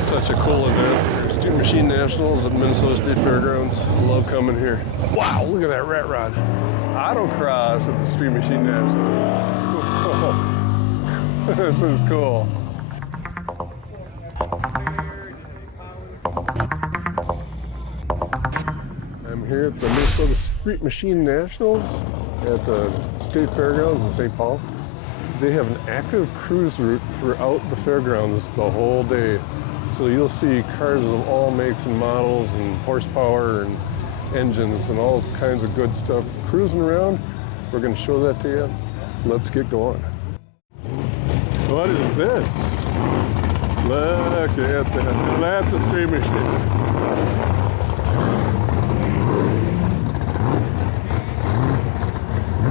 Such a cool event. Street Machine Nationals at Minnesota State Fairgrounds. Love coming here. Wow, look at that rat rod. Autocross at the Street Machine Nationals. This is cool. I'm here at the Minnesota Street Machine Nationals at the State Fairgrounds in St. Paul. They have an active cruise route throughout the fairgrounds the whole day. So you'll see cars of all makes and models and horsepower and engines and all kinds of good stuff cruising around. We're going to show that to you. Let's get going. What is this? Look at that. That's a street machine.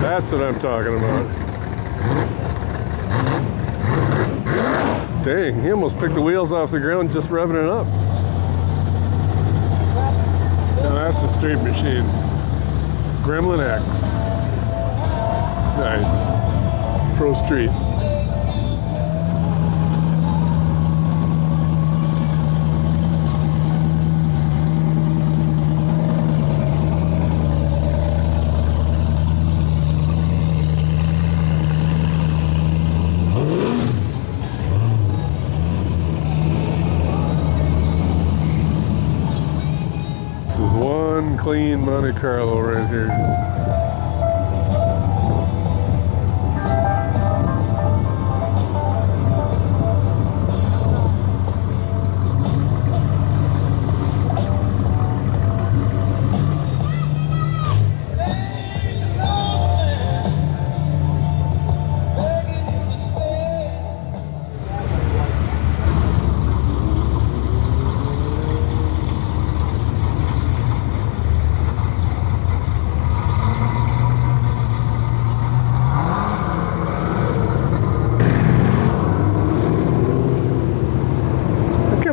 That's what I'm talking about. Dang, he almost picked the wheels off the ground just revving it up. Now that's a street machine. Gremlin X. Nice. Pro Street. This is one clean Monte Carlo right here.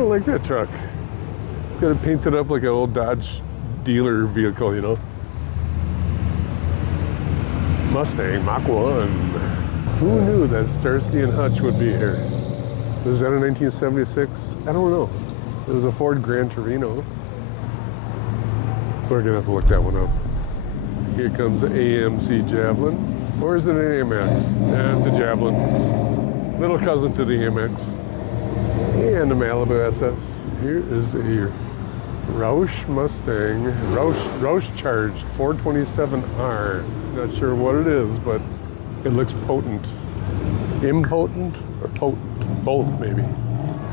Like that truck. It's got it painted up like an old Dodge dealer vehicle, you know. Mustang Mach 1. Who knew that Starsky and Hutch would be here? Was that in 1976? I don't know. It was a Ford Gran Torino. We're gonna have to look that one up. Here comes the AMC Javelin. Or is it an AMX? Yeah, it's a Javelin. Little cousin to the AMX. And the Malibu SS. Here is a Roush Mustang, Roush charged 427R. Not sure what it is, but it looks potent. Impotent or potent? Both, maybe.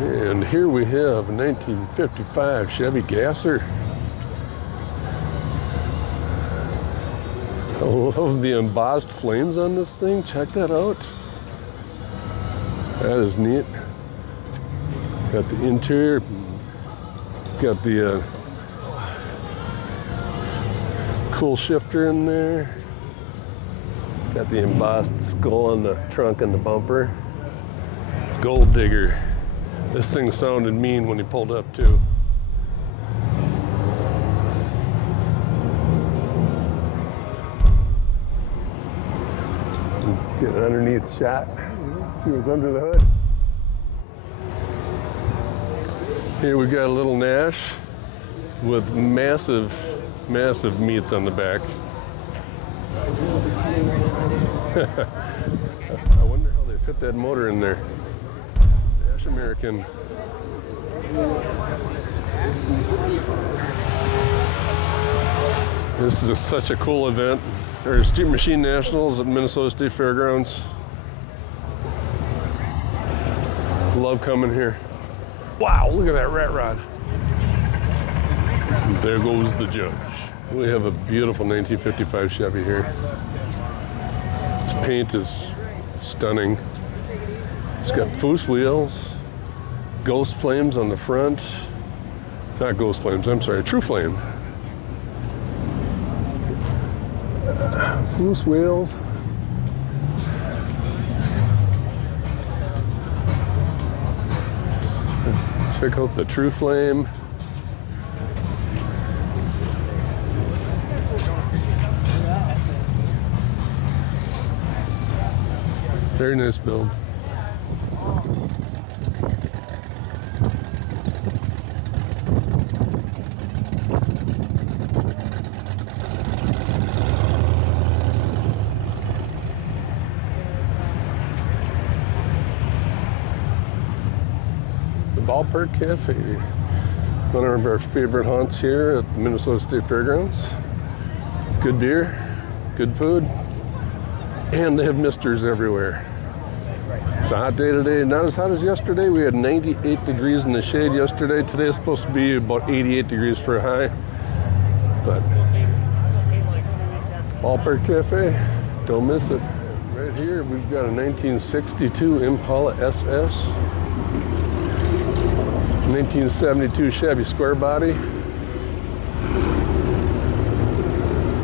And here we have a 1955 Chevy Gasser. I love the embossed flames on this thing. Check that out. That is neat. Got the interior, got the cool shifter in there, got the embossed skull on the trunk and the bumper. Gold digger. This thing sounded mean when he pulled up too. Get an underneath shot, see what's under the hood. Here we got a little Nash with massive, massive meats on the back. I wonder how they fit that motor in there. Nash American. This is such a cool event. There's Street Machine Nationals at Minnesota State Fairgrounds. Love coming here. Wow, look at that rat rod. There goes the judge. We have a beautiful 1955 Chevy here. This paint is stunning. It's got Foose wheels, ghost flames on the front. Not ghost flames, I'm sorry, true flame. Foose wheels. Check out the true flame. Very nice build. Ballpark Cafe. One of our favorite haunts here at the Minnesota State Fairgrounds. Good beer, good food, and they have misters everywhere. It's a hot day today, not as hot as yesterday. We had 98 degrees in the shade yesterday. Today is supposed to be about 88 degrees for a high. But Ballpark Cafe, don't miss it. Right here we've got a 1962 Impala SS, 1972 Chevy square body,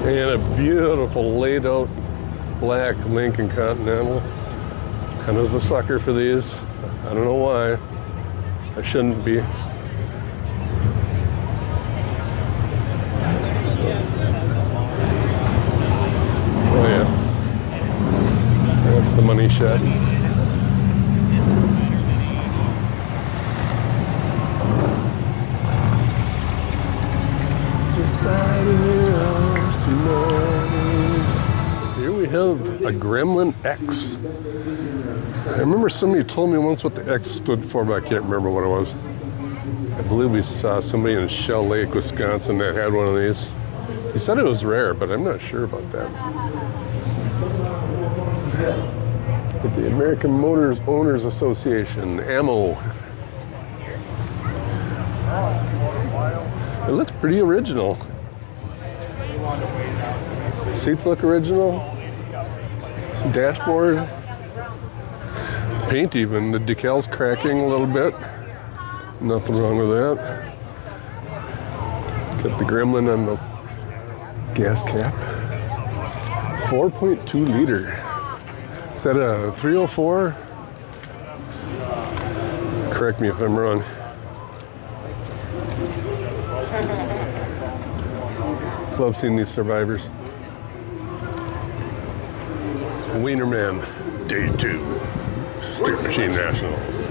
and a beautiful laid out black Lincoln Continental. Kind of a sucker for these. I don't know why. I shouldn't be. Oh yeah. That's the money shot. Just died in your arms tonight. Here we have a Gremlin X. I remember somebody told me once what the X stood for, but I can't remember what it was. I believe we saw somebody in Shell Lake, Wisconsin that had one of these. He said it was rare, but I'm not sure about that. But the American Motors Owners Association, AMO. It looks pretty original. Seats look original. Some dashboard. Paint even, the decal's cracking a little bit. Nothing wrong with that. Got the Gremlin on the gas cap. 4.2 liter. Is that a 304? Correct me if I'm wrong. Love seeing these survivors. Wienerman, day 2. Street Machine Nationals.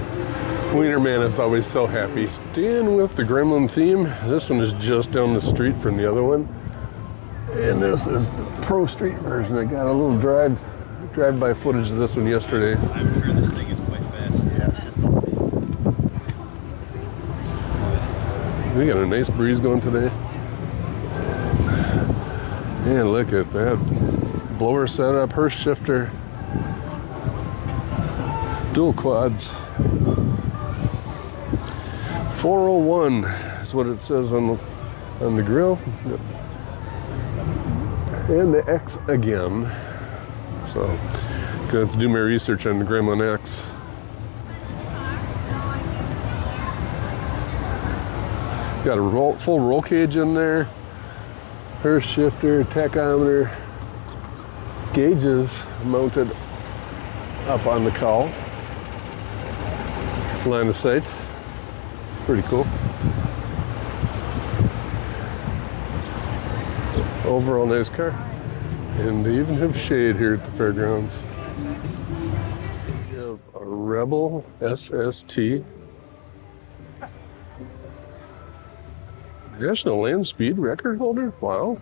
Wienerman is always so happy. Staying with the Gremlin theme, this one is just down the street from the other one. And this is the Pro Street version. I got a little drive-by footage of this one yesterday. I'm sure this thing is quite fast. Yeah. We got a nice breeze going today. And look at that. Blower setup, Hurst shifter. Dual quads. 401 is what it says on the grill. And the X again. So, gonna have to do my research on the Gremlin X. Got a full roll cage in there. Hurst shifter, tachometer, gauges mounted up on the cowl. Line of sight. Pretty cool. Overall nice car. And they even have shade here at the fairgrounds. We have a Rebel SST. National Land Speed record holder? Wow.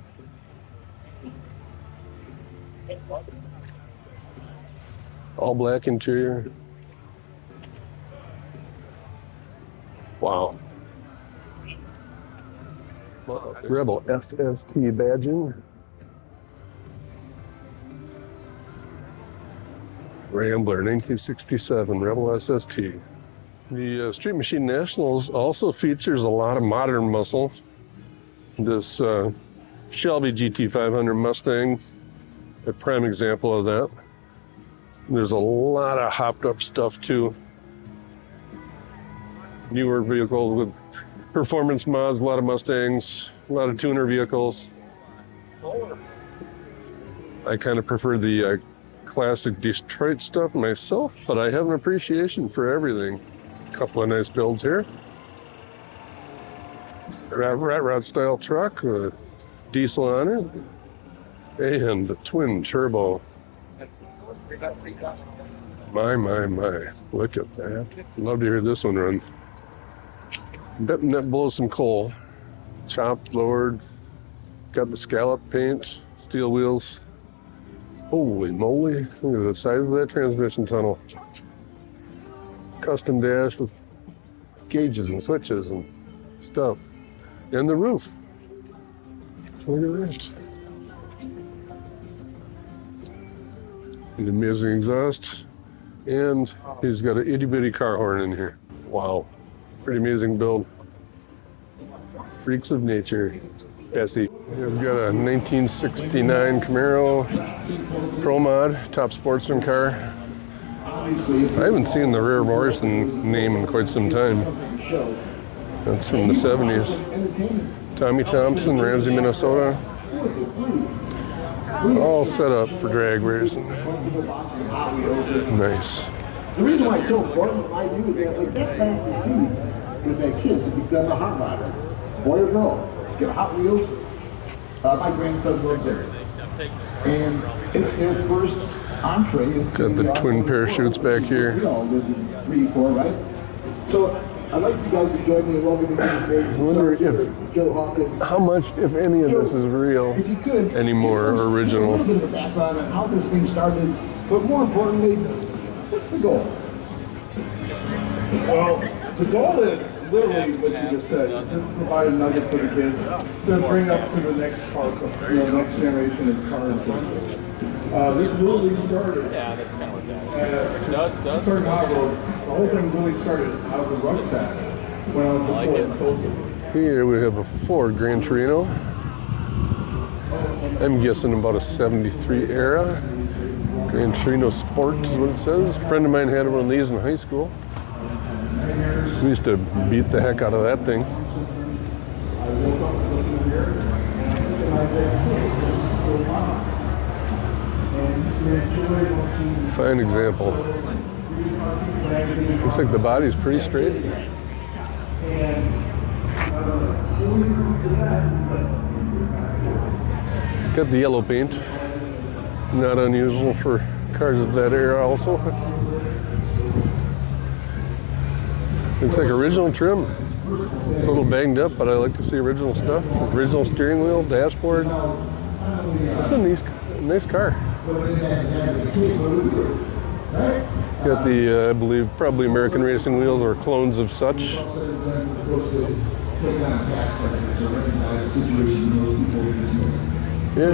All black interior. Wow. Rebel SST badging. Rambler, 1967, Rebel SST. The Street Machine Nationals also features a lot of modern muscle. This Shelby GT500 Mustang, a prime example of that. There's a lot of hopped up stuff too. Newer vehicles with performance mods, a lot of Mustangs, a lot of tuner vehicles. I kind of prefer the classic Detroit stuff myself, but I have an appreciation for everything. A couple of nice builds here. Rat rod style truck with a diesel on it. And the twin turbo. My. Look at that. Love to hear this one run. Betting that blows some coal. Chopped, lowered. Got the scallop paint, steel wheels. Holy moly. Look at the size of that transmission tunnel. Custom dash with gauges and switches and stuff. And the roof. Look at that. An amazing exhaust. And he's got an itty bitty car horn in here. Wow. Pretty amazing build. Freaks of nature. Bessie. We've got a 1969 Camaro Pro Mod, top sportsman car. I haven't seen the Rare Morrison name in quite some time. That's from the 70s. Tommy Thompson, Ramsey, Minnesota. All set up for drag racing. Nice. The reason why it's so important, I do, is that like that fantasy with that kid to become a hot rodder, boy or girl, get Hot Wheels. My grandson worked there, and it's their first entree. Got the twin parachutes back here. You know, with 3, 4, right? So I'd like you guys to join me in welcoming to the stage. I wonder if, Joe Hawkins. how much, if any of this is real If you could, anymore, or just original. a little bit of the background on how this thing started, but more importantly, what's the goal? Well, the goal is literally what you just said, just provide a nugget for the kids to bring up to the next part of, next generation of cars. This really started. Yeah, that's kind of what that does. Started out of, the whole thing really started out of the rucksack when I was in Fort Coastal. Here we have a Ford Gran Torino. I'm guessing about a 73 era. Gran Torino Sport is what it says. A friend of mine had one of these in high school. We used to beat the heck out of that thing. Fine example. Looks like the body's pretty straight. Got the yellow paint. Not unusual for cars of that era also. Looks like original trim. It's a little banged up, but I like to see original stuff. Original steering wheel, dashboard. It's a nice car. Got the, I believe, probably American racing wheels or clones of such. Yeah,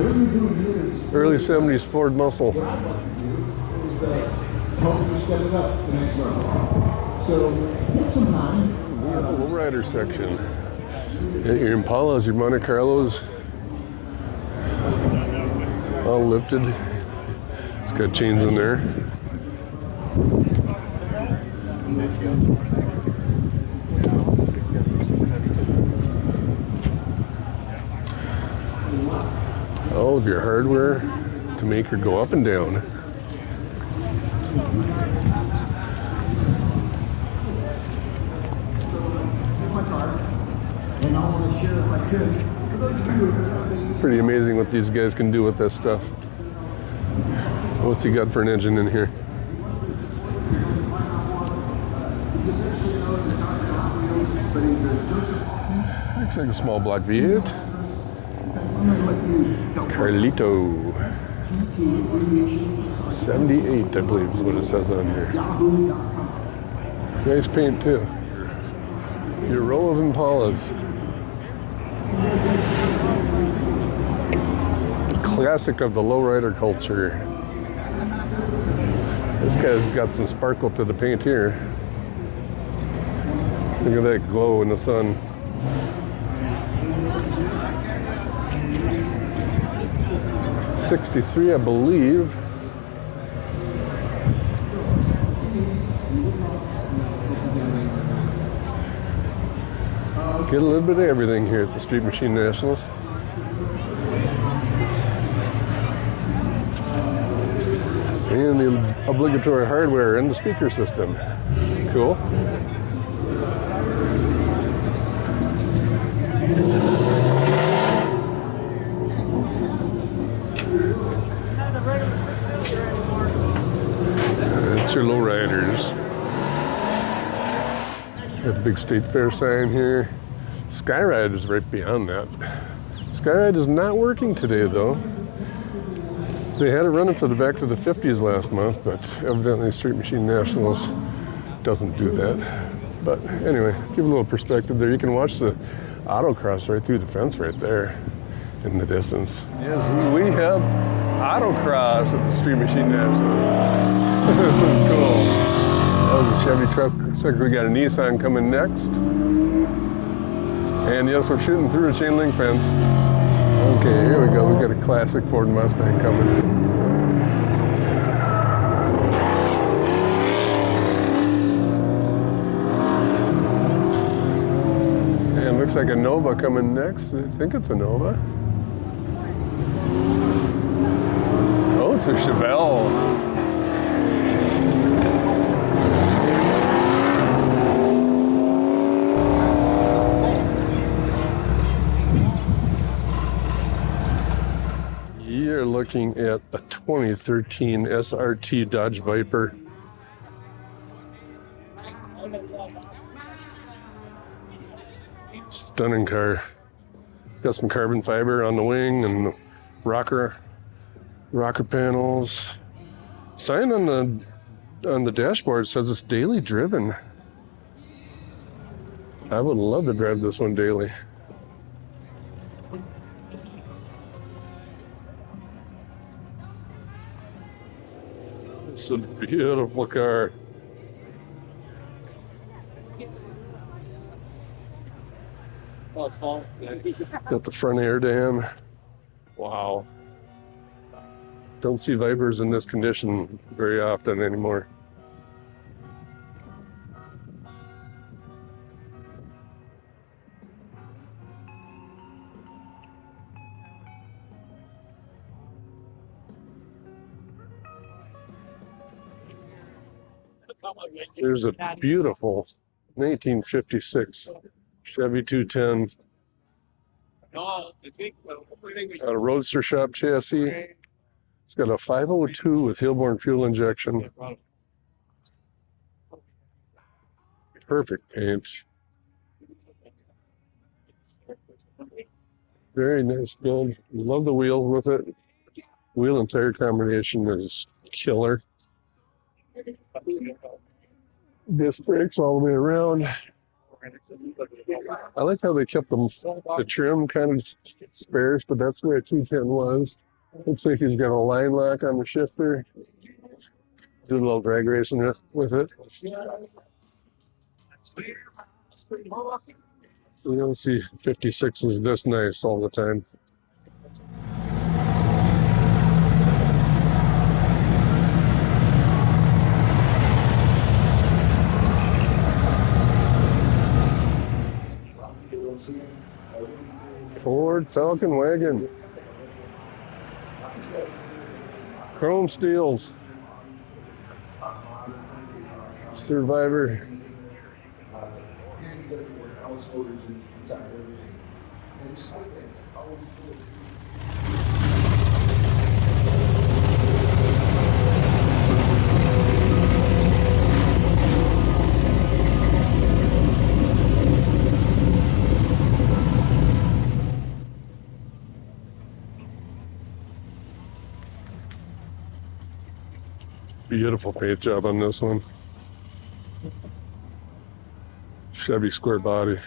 early 70s Ford muscle. Lowrider section. Your Impalas, your Monte Carlos, all lifted. It's got chains in there. All of your hardware to make her go up and down. Pretty amazing what these guys can do with this stuff. What's he got for an engine in here? Looks like a small block V8. Carlito. 78, I believe is what it says on here. Nice paint too. Your row of Impalas. Classic of the lowrider culture. This guy's got some sparkle to the paint here. Look at that glow in the sun. '63, I believe. Get a little bit of everything here at the Street Machine Nationals. And the obligatory hardware and the speaker system. Cool. That's your lowriders. Got the big State Fair sign here. Skyride is right beyond that. Skyride is not working today though. They had it running for the back to the 50s last month, but evidently Street Machine Nationals doesn't do that. But anyway, give a little perspective there. You can watch the autocross right through the fence right there in the distance. Yes, we have autocross at the Street Machine National. This is cool. That was a Chevy truck. Looks like we got a Nissan coming next. And yes, we're shooting through a chain link fence. Okay, here we go. We got a classic Ford Mustang coming. And looks like a Nova coming next. I think it's a Nova. Oh, it's a Chevelle. You're looking at a 2013 SRT Dodge Viper. Stunning car. Got some carbon fiber on the wing and rocker panels. Sign on the dashboard says it's daily driven. I would love to drive this one daily. It's a beautiful car. Oh, it's small. Got the front air dam. Wow. Don't see Vipers in this condition very often anymore. There's a beautiful 1956 Chevy 210. Got a Roadster shop chassis. It's got a 502 with Hillborn fuel injection. Perfect paint. Very nice build. Love the wheels with it. Wheel and tire combination is killer. Disc brakes all the way around. I like how they kept the trim kind of sparse, but that's the way a 210 was. Looks like he's got a line lock on the shifter. Do a little drag racing with it. You don't see 56s this nice all the time. Ford Falcon wagon. Chrome steels. Survivor. Beautiful paint job on this one. Chevy square body.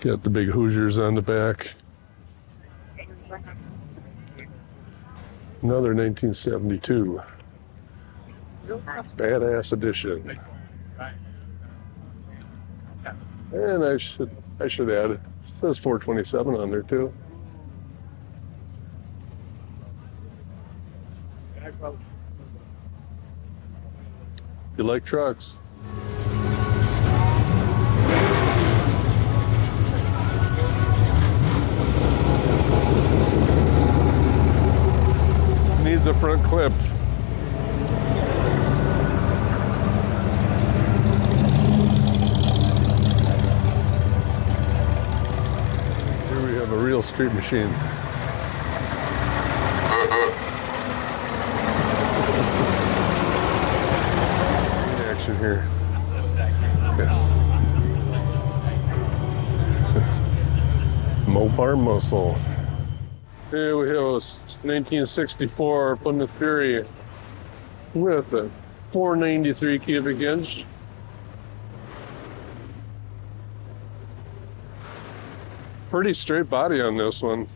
Got the big Hoosiers on the back. Another 1972. Badass edition. And I should add it. Says 427 on there too. You like trucks? Needs a front clip. Here we have a real street machine. Here. Yeah. Mopar muscle. Here we have a 1964 Plymouth Fury with a 493 cubic inch. Pretty straight body on this one.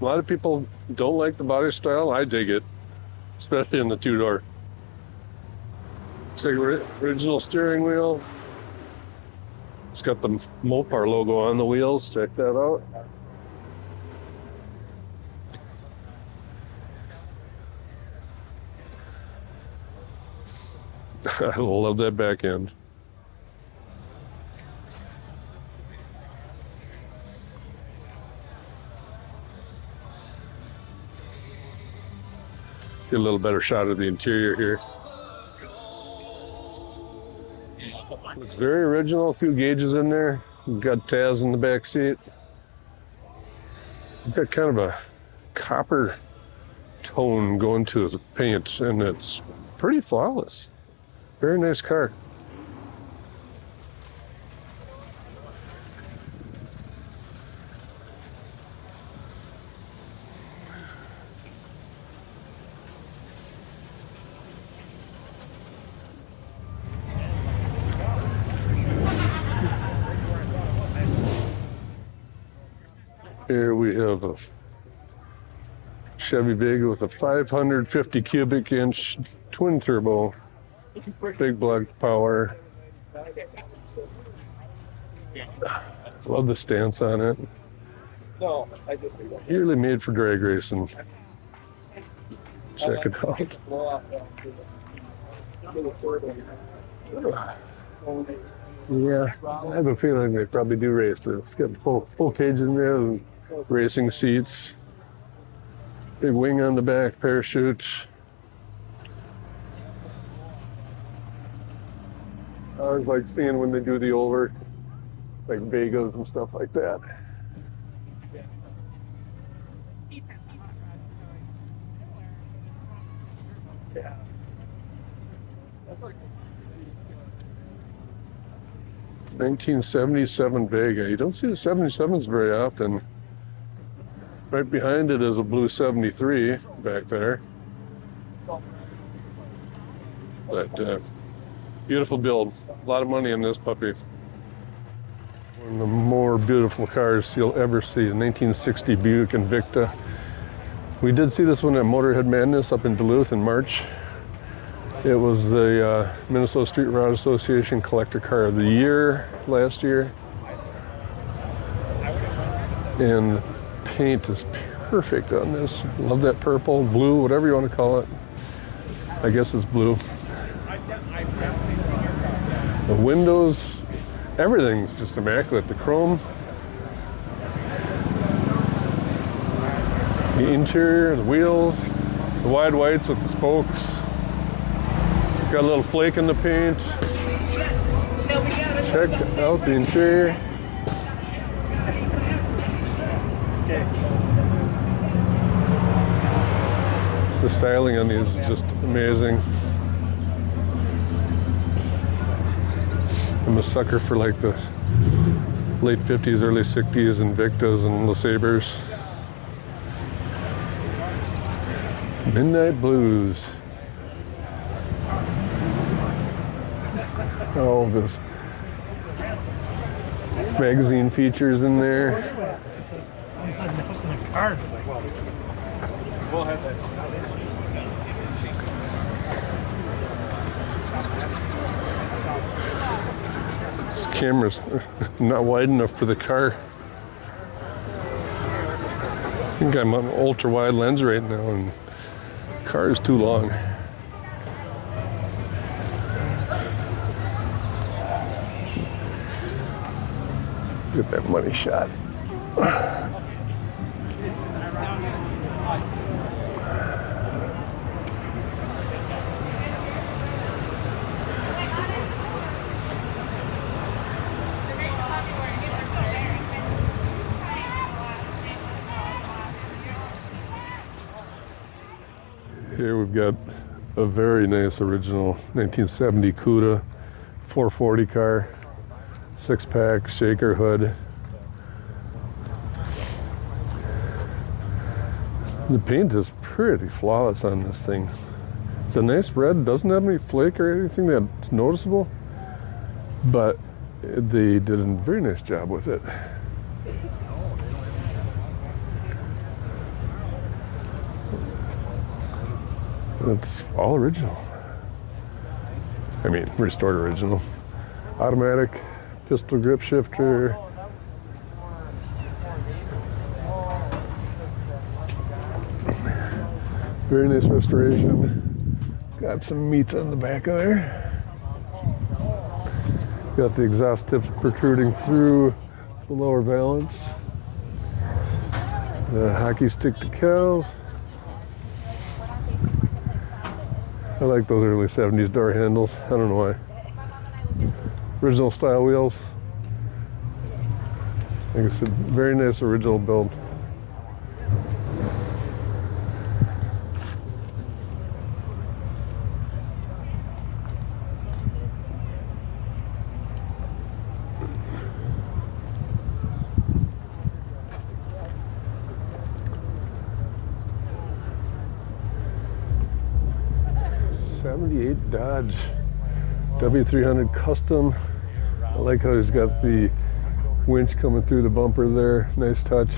A lot of people don't like the body style. I dig it, especially in the two-door. It's like original steering wheel. It's got the Mopar logo on the wheels. Check that out. I love that back end. Get a little better shot of the interior here. Looks very original. A few gauges in there. We've got Taz in the back seat. We've got kind of a copper tone going to the paint, and it's pretty flawless. Very nice car. Here we have a Chevy Vega with a 550 cubic inch twin turbo, big block power. Love the stance on it. Yearly made for drag racing. Check it out. Yeah, I have a feeling they probably do race this. It's got full cage in there, and racing seats, big wing on the back, parachute. I always like seeing when they do the over, like Vegas and stuff like that. Yeah. 1977 Vega. You don't see the 77s very often. Right behind it is a blue 73 back there. But beautiful build. A lot of money in this puppy. One of the more beautiful cars you'll ever see. A 1960 Buick Invicta. We did see this one at Motorhead Madness up in Duluth in March. It was the Minnesota Street Rod Association Collector Car of the Year last year. And paint is perfect on this. Love that purple, blue, whatever you want to call it. I guess it's blue. The windows, everything's just immaculate. The chrome, the interior, the wheels, the wide whites with the spokes. Got a little flake in the paint. Check out the interior. The styling on these is just amazing. I'm a sucker for like the late 50s, early 60s Invictas and LeSabres. Midnight Blues. All this magazine features in there. This camera's not wide enough for the car. I think I'm on an ultra wide lens right now, and the car is too long. Get that money shot. Here we've got a very nice original 1970 Cuda 440 car. 6-pack, shaker hood. The paint is pretty flawless on this thing. It's a nice red, doesn't have any flake or anything that's noticeable, but they did a very nice job with it. It's all original. I mean, restored original. Automatic pistol grip shifter. Very nice restoration. Got some meats on the back of there. Got the exhaust tips protruding through the lower valance. The hockey stick decals. I like those early 70s door handles. I don't know why. Original style wheels. Like I said, very nice original build. '78 Dodge W300 Custom. I like how he's got the winch coming through the bumper there. Nice touch.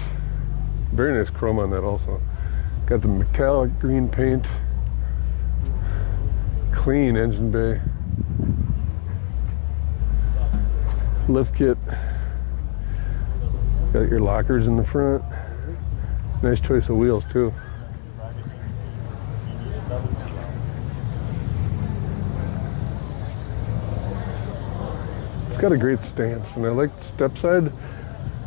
Very nice chrome on that also. Got the metallic green paint. Clean engine bay. Lift kit. Got your lockers in the front. Nice choice of wheels too. Got a great stance, and I like the step side.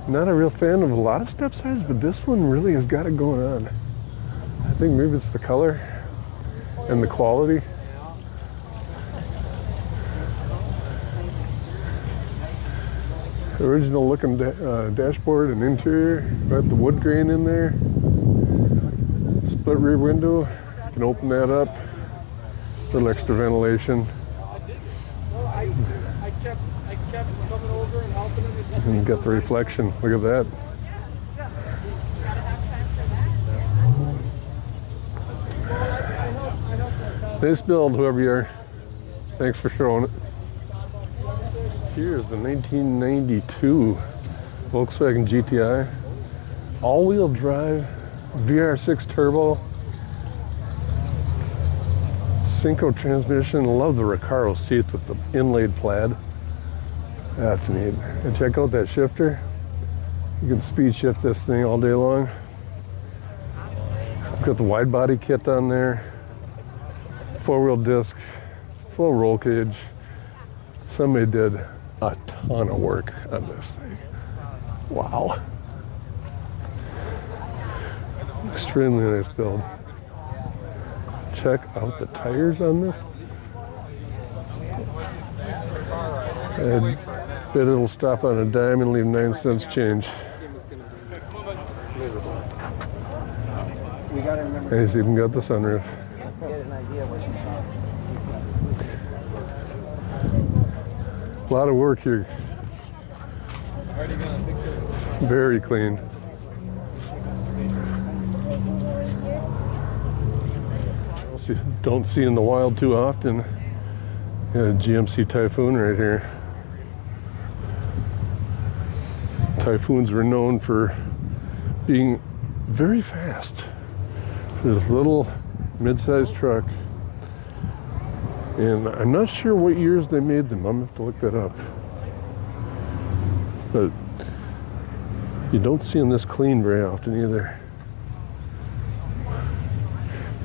Not a real fan of a lot of step sides, but this one really has got it going on. I think maybe it's the color and the quality. Original looking dashboard and interior. Got the wood grain in there. Split rear window. You can open that up. A little extra ventilation. And you got the reflection. Look at that. Nice build, whoever you are. Thanks for showing it. Here's the 1992 Volkswagen GTI. All-wheel drive, VR6 turbo. Synco transmission. Love the Recaro seats with the inlaid plaid. That's neat. And check out that shifter. You can speed shift this thing all day long. Got the wide body kit on there. 4-wheel disc, full roll cage. Somebody did a ton of work on this thing. Wow. Extremely nice build. Check out the tires on this. I bet it'll stop on a dime and leave 9 cents change. And he's even got the sunroof. A lot of work here. Very clean. Don't see in the wild too often. Got a GMC Typhoon right here. Typhoons were known for being very fast for this little mid-sized truck. And I'm not sure what years they made them. I'm gonna have to look that up. But you don't see them this clean very often either.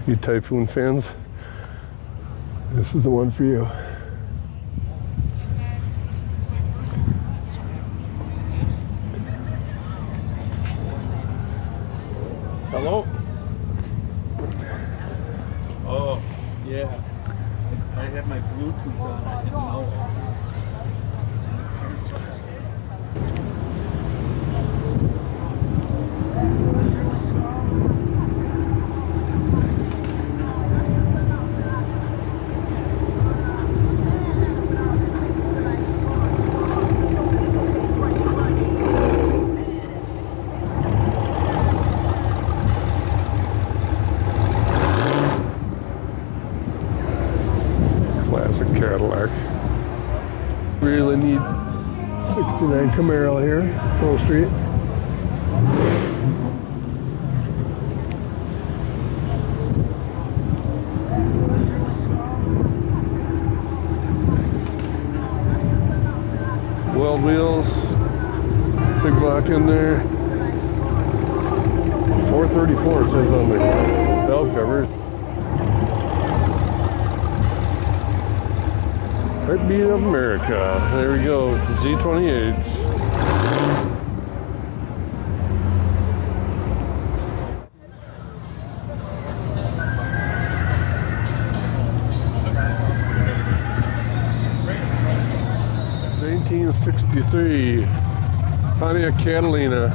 You Typhoon fans, this is the one for you. Hello? Oh, yeah. I had my Bluetooth on. I didn't know. classic Cadillac. Really neat 69 Camaro here, Pearl Street. Weld wheels, big block in there. 434 it says on the valve cover. Heartbeat of America. There we go, Z28. '63 Pontiac Catalina.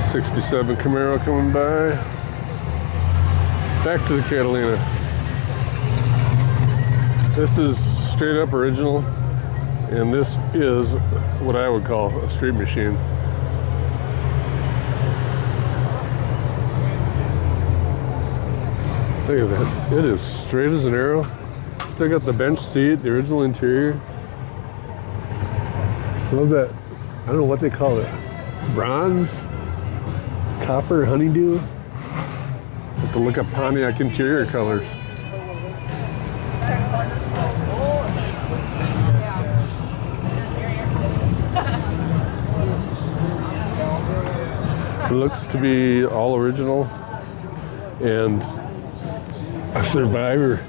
'67 Camaro coming by. Back to the Catalina. This is straight up original. And this is what I would call a street machine. Look at that. It is straight as an arrow. Still got the bench seat, the original interior. I love that. I don't know what they call it. Bronze? Copper? Honeydew? Have to look up Pontiac interior colors. It looks to be all original and a survivor.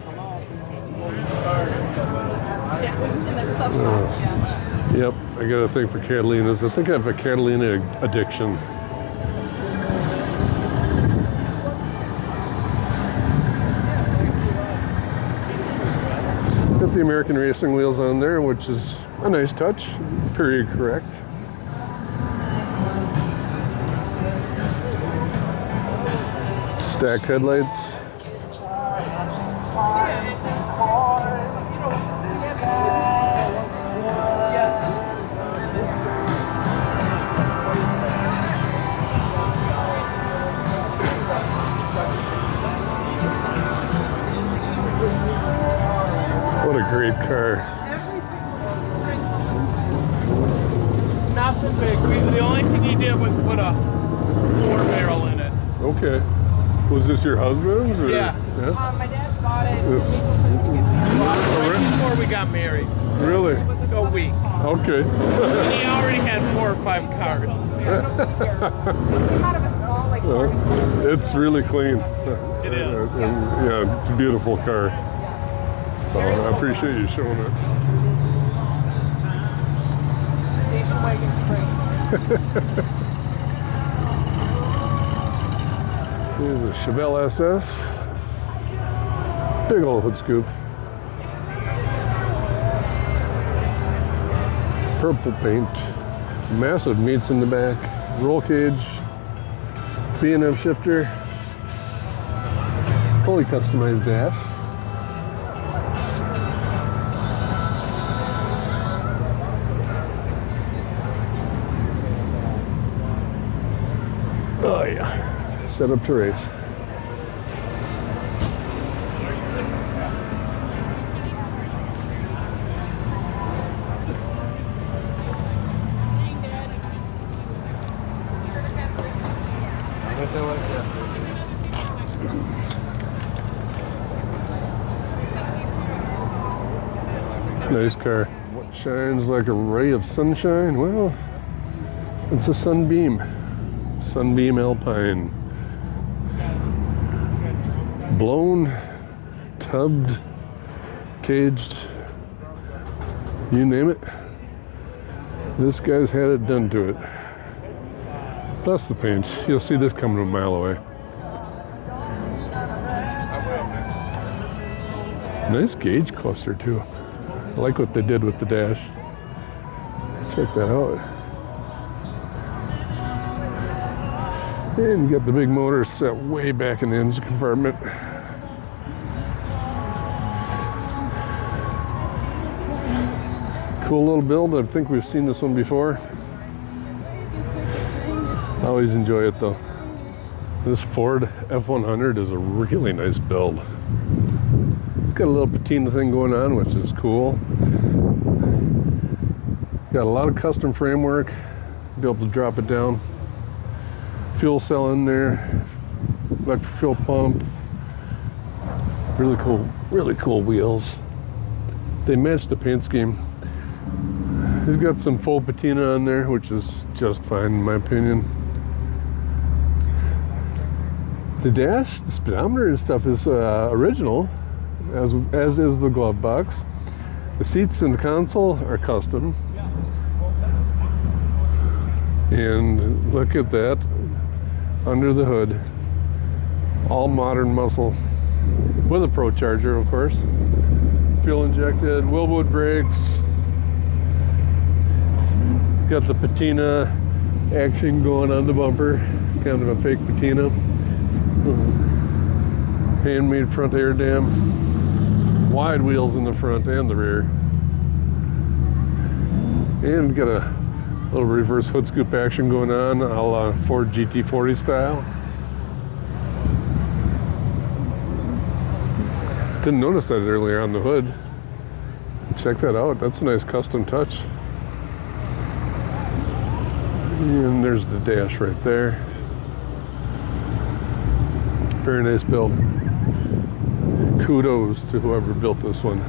Yep, I got a thing for Catalinas. I think I have a Catalina addiction. Got the American racing wheels on there, which is a nice touch, period correct. Stacked headlights. What a great car. Nothing big. The only thing he did was put a 4-barrel in it. Okay. Was this your husband's? Or? Yeah. My dad bought it Right before we got married. Really? A week. Okay. And he already had 4 or 5 cars. It's kind of a small, like, It's really clean. It is. Yeah, it's a beautiful car. So I appreciate you showing it. station wagon spring. Here's a Chevelle SS. Big old hood scoop. Purple paint. Massive meats in the back. Roll cage. B&M shifter. Fully customized dash. Oh yeah. Set up to race. Nice car. What shines like a ray of sunshine? Well, it's a Sunbeam. Sunbeam Alpine. Blown, tubbed, caged, you name it. This guy's had it done to it. Plus the paint. You'll see this coming a mile away. Nice gauge cluster too. I like what they did with the dash. Check that out. And you got the big motor set way back in the engine compartment. Cool little build. I think we've seen this one before. I always enjoy it though. This Ford F100 is a really nice build. It's got a little patina thing going on, which is cool. Got a lot of custom framework. Be able to drop it down. Fuel cell in there. Electric fuel pump. Really cool wheels. They match the paint scheme. He's got some faux patina on there, which is just fine in my opinion. The dash, the speedometer and stuff is original, as is the glove box. The seats in the console are custom. And look at that, under the hood. All modern muscle, with a ProCharger, of course. Fuel injected, Wilwood brakes. Got the patina action going on the bumper, kind of a fake patina. Handmade front air dam. Wide wheels in the front and the rear. And got a little reverse hood scoop action going on, a la Ford GT40 style. Didn't notice that earlier on the hood. Check that out, that's a nice custom touch. And there's the dash right there. Very nice build. Kudos to whoever built this one.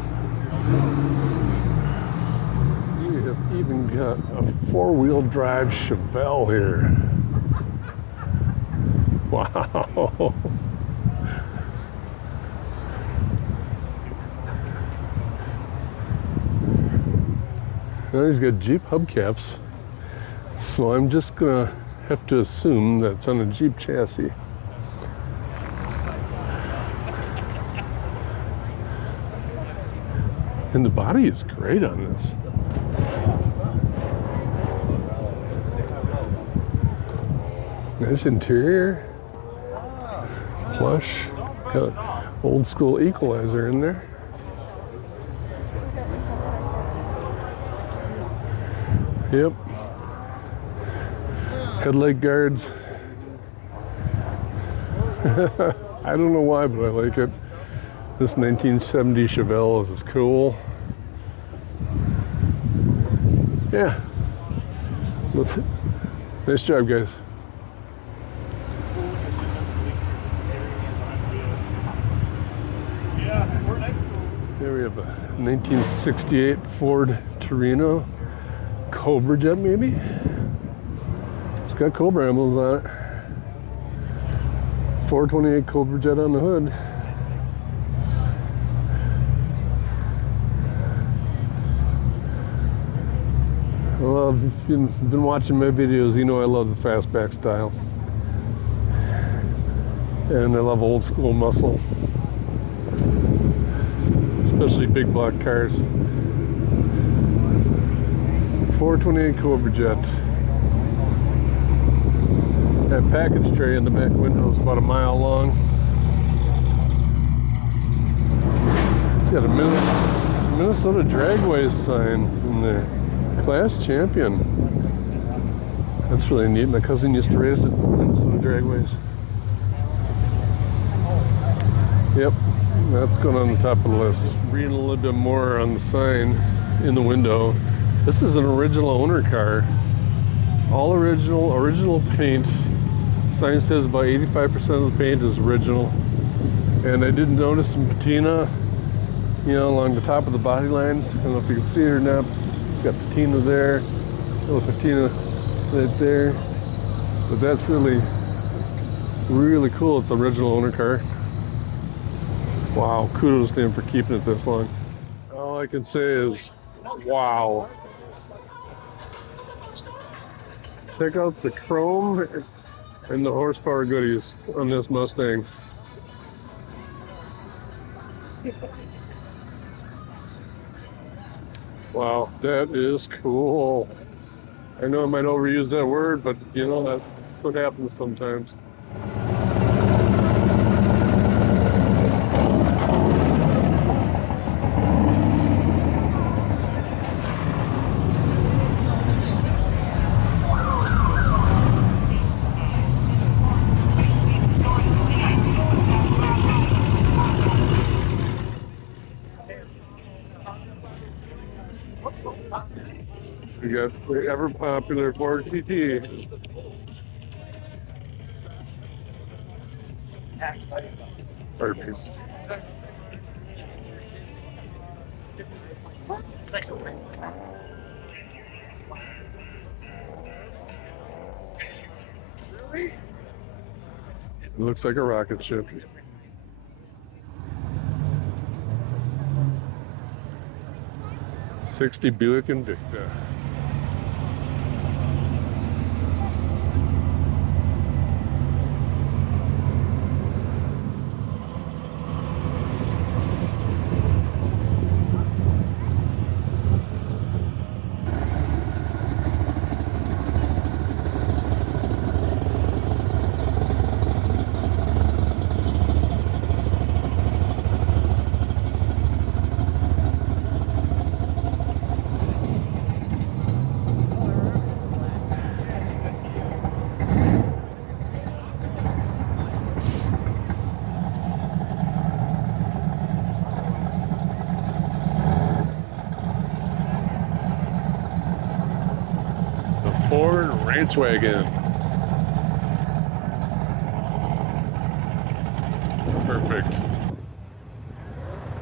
We have even got a four-wheel drive Chevelle here. Wow. Now he's got Jeep hubcaps. So I'm just gonna have to assume that's on a Jeep chassis. And the body is great on this. Nice interior. Plush. Got old school equalizer in there. Yep. Headlight guards. I don't know why, but I like it. This 1970 Chevelle is cool. Yeah. Nice job, guys. Here we have a 1968 Ford Torino. Cobra jet, maybe? It's got Cobra emblems on it. 428 Cobra jet on the hood. Well, if you've been watching my videos, you know I love the fastback style. And I love old school muscle. Especially big block cars. 428 Cobra jet. That package tray in the back window is about a mile long. It's got a Minnesota Dragways sign in there. Class champion. That's really neat. My cousin used to race at Minnesota Dragways. Yep, that's going on the top of the list. Reading a little bit more on the sign in the window. This is an original owner car. All original paint. Sign says about 85% of the paint is original. And I did notice some patina, you know, along the top of the body lines. I don't know if you can see it or not. Got patina there, a little patina right there. But that's really cool. It's original owner car. Wow, kudos to him for keeping it this long. All I can say is, wow. Check out the chrome and the horsepower goodies on this Mustang. Wow, that is cool. I know I might overuse that word, but you know, that's what happens sometimes. We got the ever popular Ford GT. Burpees. It looks like a rocket ship. '60 Buick Invicta. Ford Ranch Wagon. Perfect.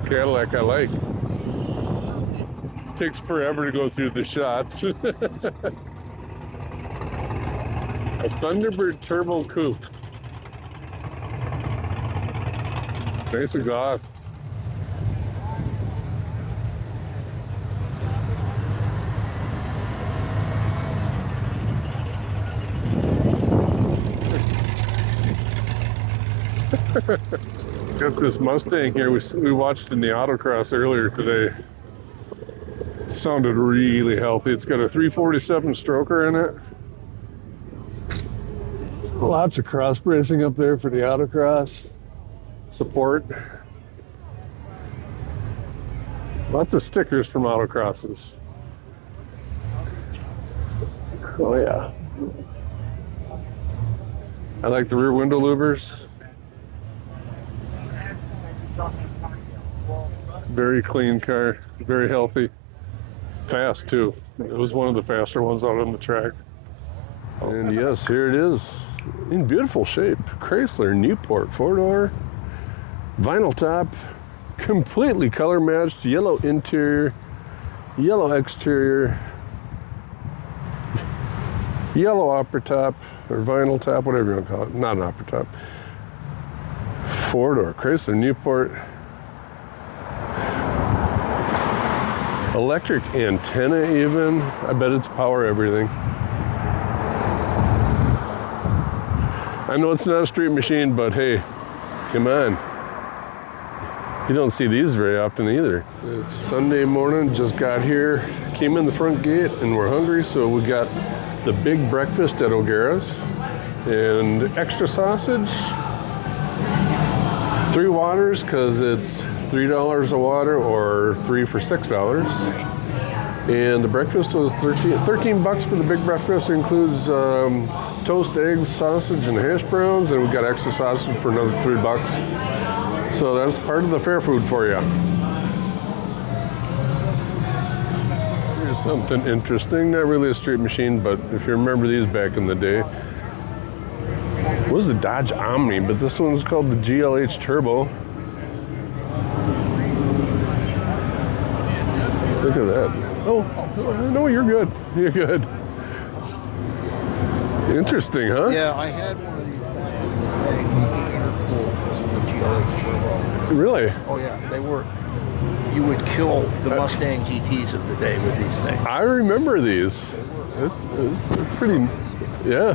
Cadillac I like. Takes forever to go through the shots. A Thunderbird Turbo Coupe. Nice exhaust. Got this Mustang here we watched in the Autocross earlier today. It sounded really healthy. It's got a 347 stroker in it. Lots of cross bracing up there for the Autocross support. Lots of stickers from Autocrosses. Oh yeah. I like the rear window louvers. Very clean car, very healthy. Fast too. It was one of the faster ones out on the track. And yes, here it is. In beautiful shape. Chrysler Newport 4-door. Vinyl top. Completely color matched. Yellow interior. Yellow exterior. Yellow upper top. Or vinyl top, whatever you want to call it. Not an upper top. 4-door Chrysler Newport. Electric antenna even. I bet it's power everything. I know it's not a street machine, but hey, come on. You don't see these very often either. It's Sunday morning, just got here, came in the front gate and we're hungry, so we got the big breakfast at O'Gara's and extra sausage, 3 waters because it's $3 a water or 3 for $6. And the breakfast was 13 bucks for the big breakfast. It includes toast, eggs, sausage, and hash browns, and we got extra sausage for another 3 bucks. So that's part of the fair food for you. Here's something interesting. Not really a street machine, but if you remember these back in the day, it was the Dodge Omni, but this one's called the GLH Turbo. Look at that. Oh, no, you're good. You're good. Interesting, huh? Yeah, I had one of these back in the intercooled, just the GLH Turbo. Really? Oh yeah, they were. You would kill the Mustang GTs of the day with these things. I remember these. It's pretty, yeah.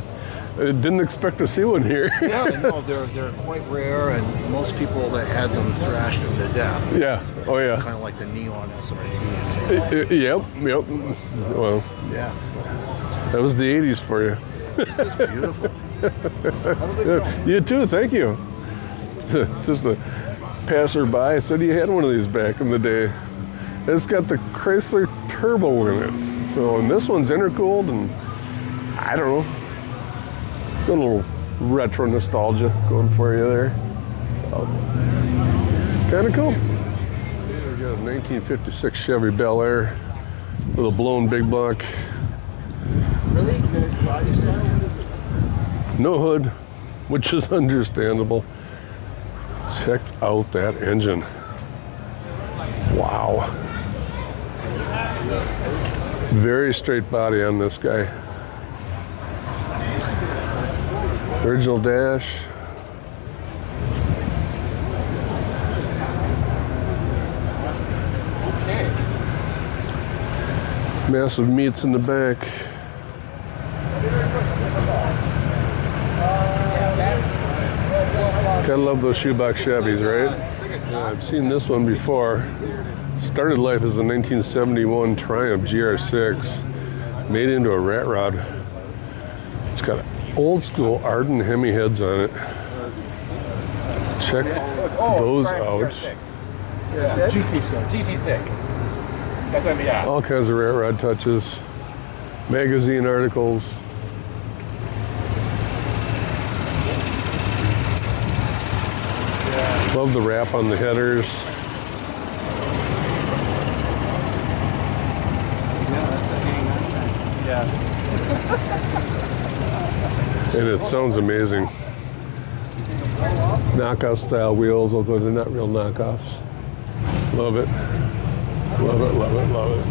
I didn't expect to see one here. Yeah, no, they're quite rare, and most people that had them thrashed them to death. Yeah. Oh yeah. Kind of like the neon SRTs. Yep. Well, Yeah. But this is, that was the 80s for you. this is beautiful. You too, thank you. Just a passerby said you had one of these back in the day. It's got the Chrysler Turbo in it. So, and this one's intercooled, and I don't know, a little retro nostalgia going for you there. Kind of cool. We got a 1956 Chevy Bel Air with a blown big block Really? Body style? No hood, which is understandable. Check out that engine. Wow. Very straight body on this guy. Original dash. Massive meats in the back. Gotta love those shoebox Chevys, right? Yeah, I've seen this one before. Started life as a 1971 Triumph GR6, made into a rat rod. It's got old school Arden Hemi heads on it. Check those out. GT6. That's what yeah. All kinds of rat rod touches, magazine articles. Love the wrap on the headers. Yeah. And it sounds amazing. Knockoff style wheels, although they're not real knockoffs. Love it. Love it, love it, love it.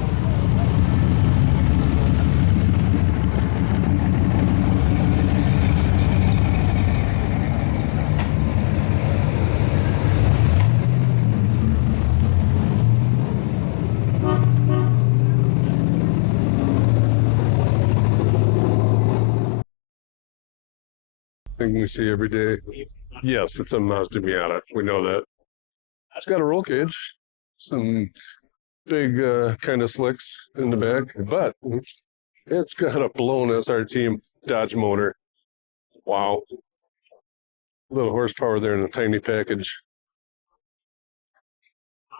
Thing we see every day. Yes, it's a Mazda Miata. We know that. It's got a roll cage, some big kind of slicks in the back, but it's got a blown SRT Dodge motor. Wow. A little horsepower there in a tiny package.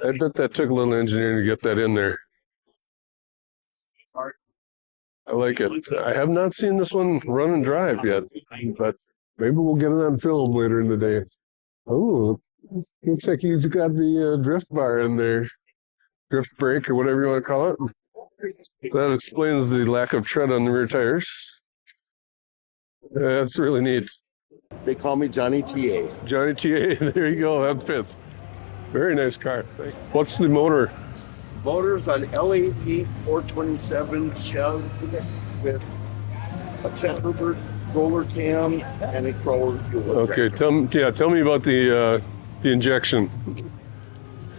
I bet that took a little engineering to get that in there. I like it. I have not seen this one run and drive yet, but maybe we'll get it on film later in the day. Oh, looks like he's got the drift bar in there. Drift brake or whatever you want to call it. So that explains the lack of tread on the rear tires. That's really neat. They call me Johnny TA. Johnny TA, there you go, that fits. Very nice car. What's the motor? Motors on LAP 427 Chevy with a Chesterford roller cam and a thrower fuel. Okay, tell me about the injection.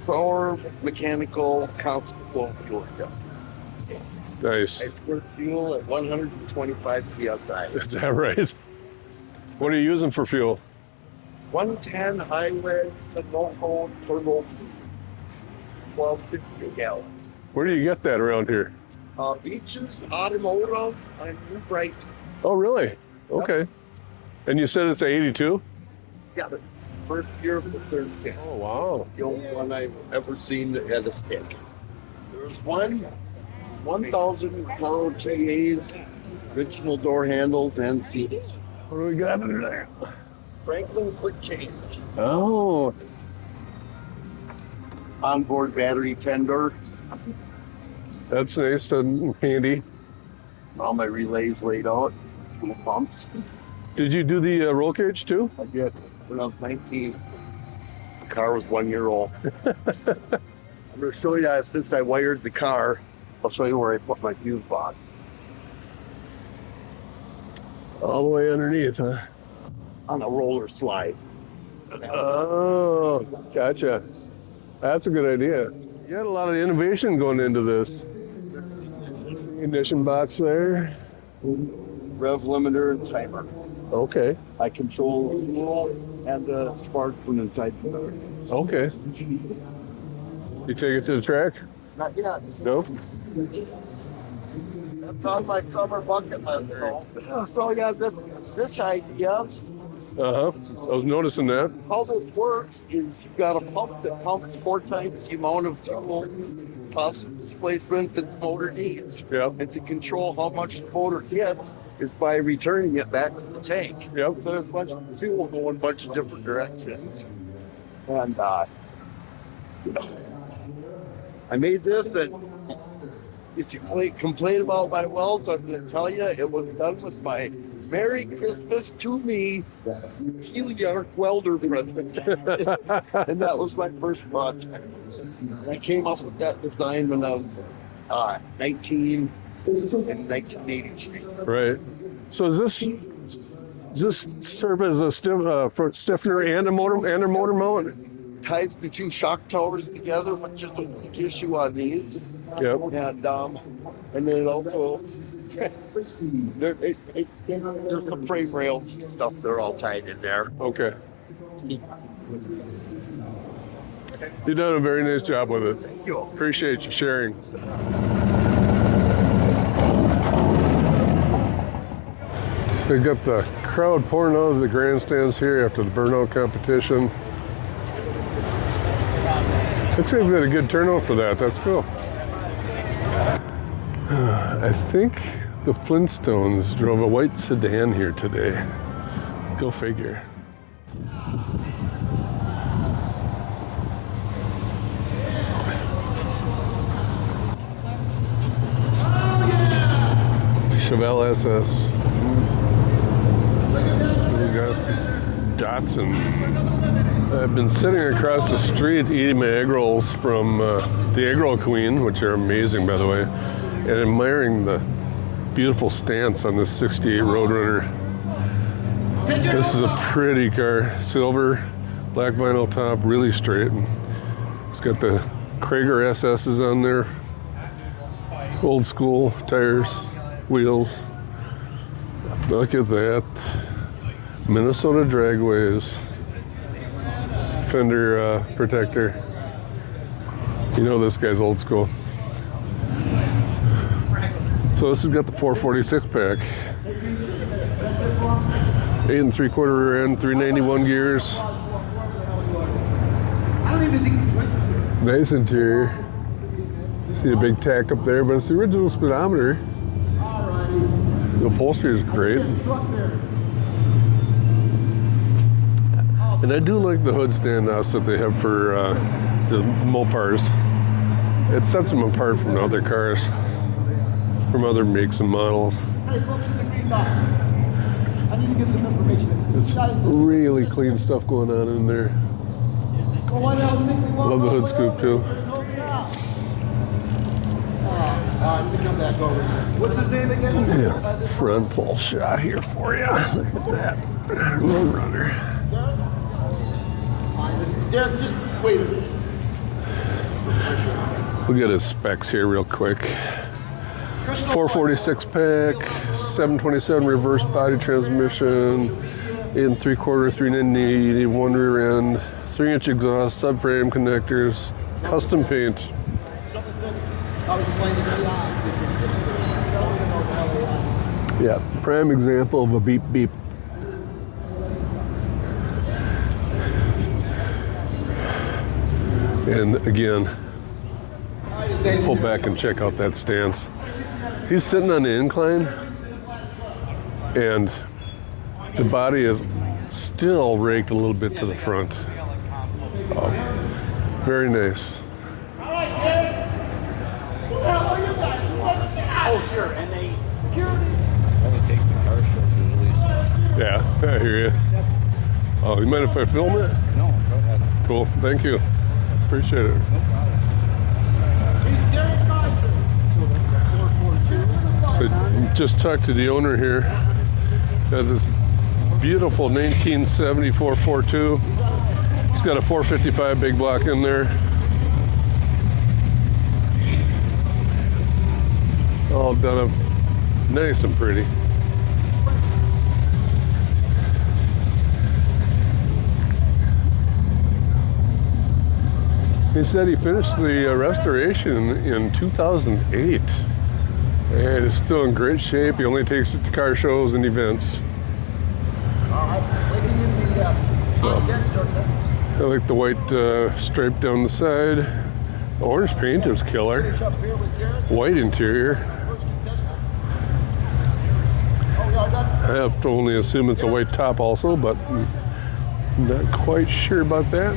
Thrower mechanical constant flow fuel injector. Nice. I squirt fuel at 125 psi. Is that right? What are you using for fuel? 110 highway Sunoco turbo 1250 a gallon. Where do you get that around here? Beaches, automotive, I'm right. Oh, really? Okay. And you said it's a 82? Yeah, the first year of the third gen. Oh, wow. The only one I've ever seen that had a stick. There's 1,000 Toro TAs, original door handles and seats. What do we got under there? Franklin quick change. Oh, Onboard battery tender. that's nice and handy. All my relays laid out. Fuel pumps. Did you do the roll cage too? I did when I was 19. The car was 1 year old. I'm going to show you since I wired the car. I'll show you where I put my fuse box. All the way underneath, huh? On a roller slide. Oh, gotcha. That's a good idea. You had a lot of innovation going into this. Ignition box there. Rev limiter and timer. Okay. I control the fuel and the spark from inside the motor. Okay. You take it to the track? Not yet. No? That's on my summer bucket list. So yeah, this idea, Uh-huh. I was noticing that. how this works is you've got a pump that pumps 4 times the amount of fuel possible displacement that the motor needs. Yep. And to control how much the motor gets is by returning it back to the tank. Yep. So there's a bunch of fuel going a bunch of different directions. And I made this at if you complain about my welds, I'm going to tell you it was done with my Merry Christmas to me Heliarc welder present. And that was my first project. I came up with that design when I was 19 in 1983. Right. So does this serve as a stiffener and a motor mount? Ties the two shock towers together, which is a big issue on these. Yep. And then it also there's some frame rails and stuff. They're all tied in there. Okay. You've done a very nice job with it. Thank you. Appreciate you sharing. So they got the crowd pouring out of the grandstands here after the Burnout competition. Looks like we had a good turnout for that. That's cool. I think the Flintstones drove a white sedan here today. Go figure. Chevelle SS. We got Datsun. I've been sitting across the street eating my egg rolls from the Egg Roll Queen, which are amazing, by the way, and admiring the beautiful stance on this 68 Roadrunner. This is a pretty car. Silver, black vinyl top, really straight. It's got the Krager SS's on there. Old school tires, wheels. Look at that. Minnesota dragways. Fender protector. You know this guy's old school. So this has got the 446 pack. 8 3/4 rear end, 391 gears. Nice interior. See a big tack up there, but it's the original speedometer. The upholstery is great. And I do like the hood standoffs that they have for the Mopars. It sets them apart from other cars, from other makes and models. Hey, folks in the green box. I need to get some information. It's really clean stuff going on in there. Love the hood scoop too. Let me come back over here. What's his name again? Yeah, front full shot here for you. Look at that. Roadrunner. Derek, just wait a minute. We'll get his specs here real quick. 446 pack, 727 reverse body transmission, 8 3/4, 391 rear end, 3-inch exhaust, subframe connectors, custom paint. Yeah, prime example of a beep beep. And again, pull back and check out that stance. He's sitting on the incline, and the body is still raked a little bit to the front. Oh, very nice. Oh, sure. And they Only take the car shows usually. Yeah, I hear you. Oh, you mind if I film it? No, go ahead. Cool, thank you. Appreciate it. So just talked to the owner here. Got this beautiful 1974 4.2. He's got a 455 big block in there. All done up nice and pretty. He said he finished the restoration in 2008. And it's still in great shape. He only takes it to car shows and events. So, I like the white stripe down the side. The orange paint is killer. White interior. I have to only assume it's a white top also, but I'm not quite sure about that.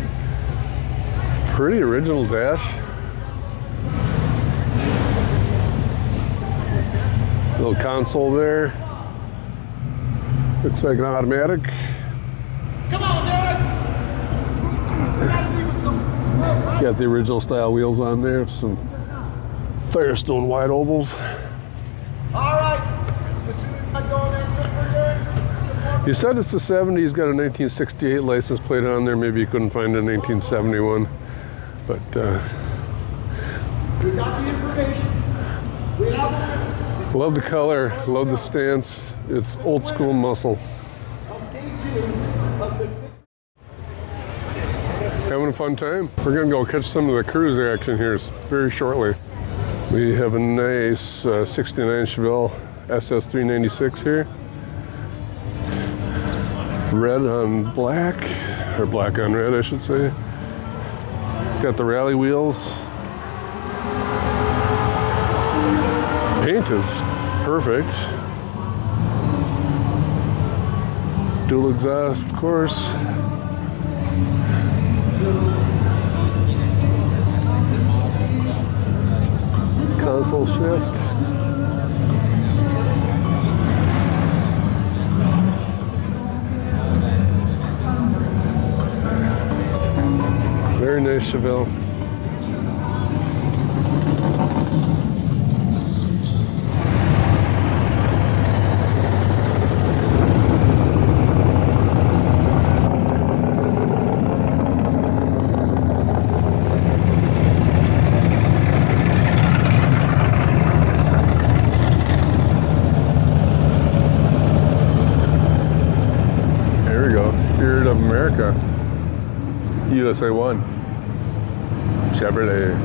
Pretty original dash. Little console there. Looks like an automatic. Come on, Derek! Got the original style wheels on there. Some Firestone wide ovals. All right. As soon as I go in that super Derek. He said it's the 70s. He's got a 1968 license plate on there. Maybe you couldn't find a 1971. But We got the information. We have it. love the color, love the stance. It's old school muscle. Day 2 of the Having a fun time. We're gonna go catch some of the cruise action here very shortly. We have a nice 69 Chevelle SS 396 here. Red on black, or black on red, I should say. Got the rally wheels. Paint is perfect. Dual exhaust, of course. Console shift. Very nice Chevelle. Spirit of America, USA 1, Chevrolet.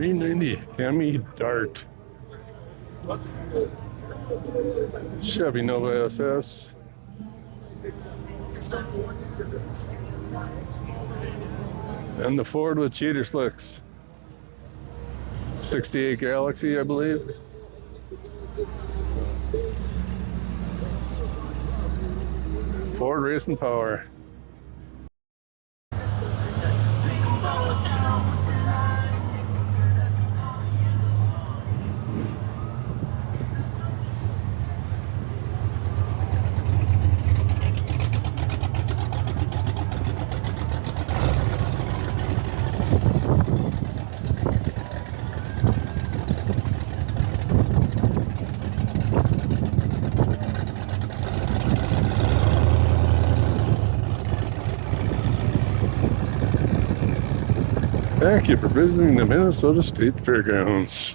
$390 Hemi Dart. Chevy Nova SS. And the Ford with cheater slicks. 68 Galaxy, I believe. Ford Racing Power. Thank you for visiting the Minnesota State Fairgrounds.